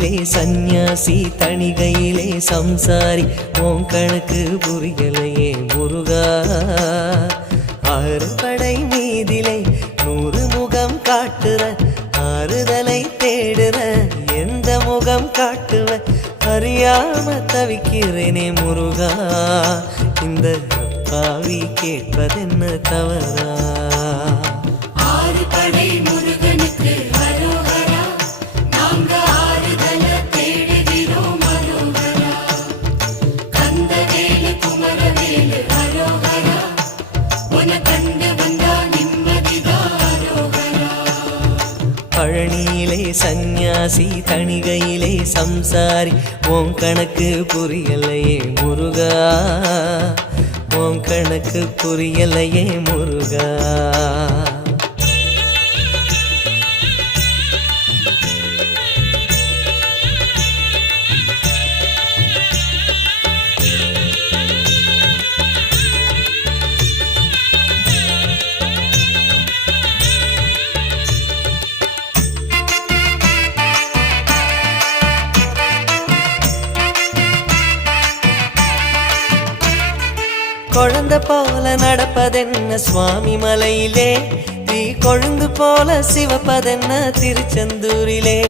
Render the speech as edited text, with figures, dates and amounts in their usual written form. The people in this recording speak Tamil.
பழனியிலே சந்நியாசி தணிகையிலே சம்சாரி உன் கணக்கு புரியலையே முருகா. ஆறு படை மீதிலே 100 முகம் காட்டுற ஆறுதலை தேடுற எந்த முகம் காட்டுவ அறியாம தவிக்கிறேனே முருகா. இந்த அப்பாவி கேட்பதென்ன தவறா? ஆறு படை முருகனுக்கு அரோகரா, நாங்க ஆறுதல தேடுகிறோம் அரோகரா. கந்தவேலு குமரவேலு அரோகரா, உன கண்டு வந்தா நிம்மதிதான் அரோகரா. பழனியிலே சந்நியாசி தணிகையிலே சம்சாரி உன் கணக்கு புரியலையே முருகா. உன் கணக்கு புரியலையே முருகா. குழந்தை போல நடப்பதென்ன சுவாமி மலையிலே, தீ கொழுந்து போல சிவப்பதென்ன திருச்செந்தூரிலே.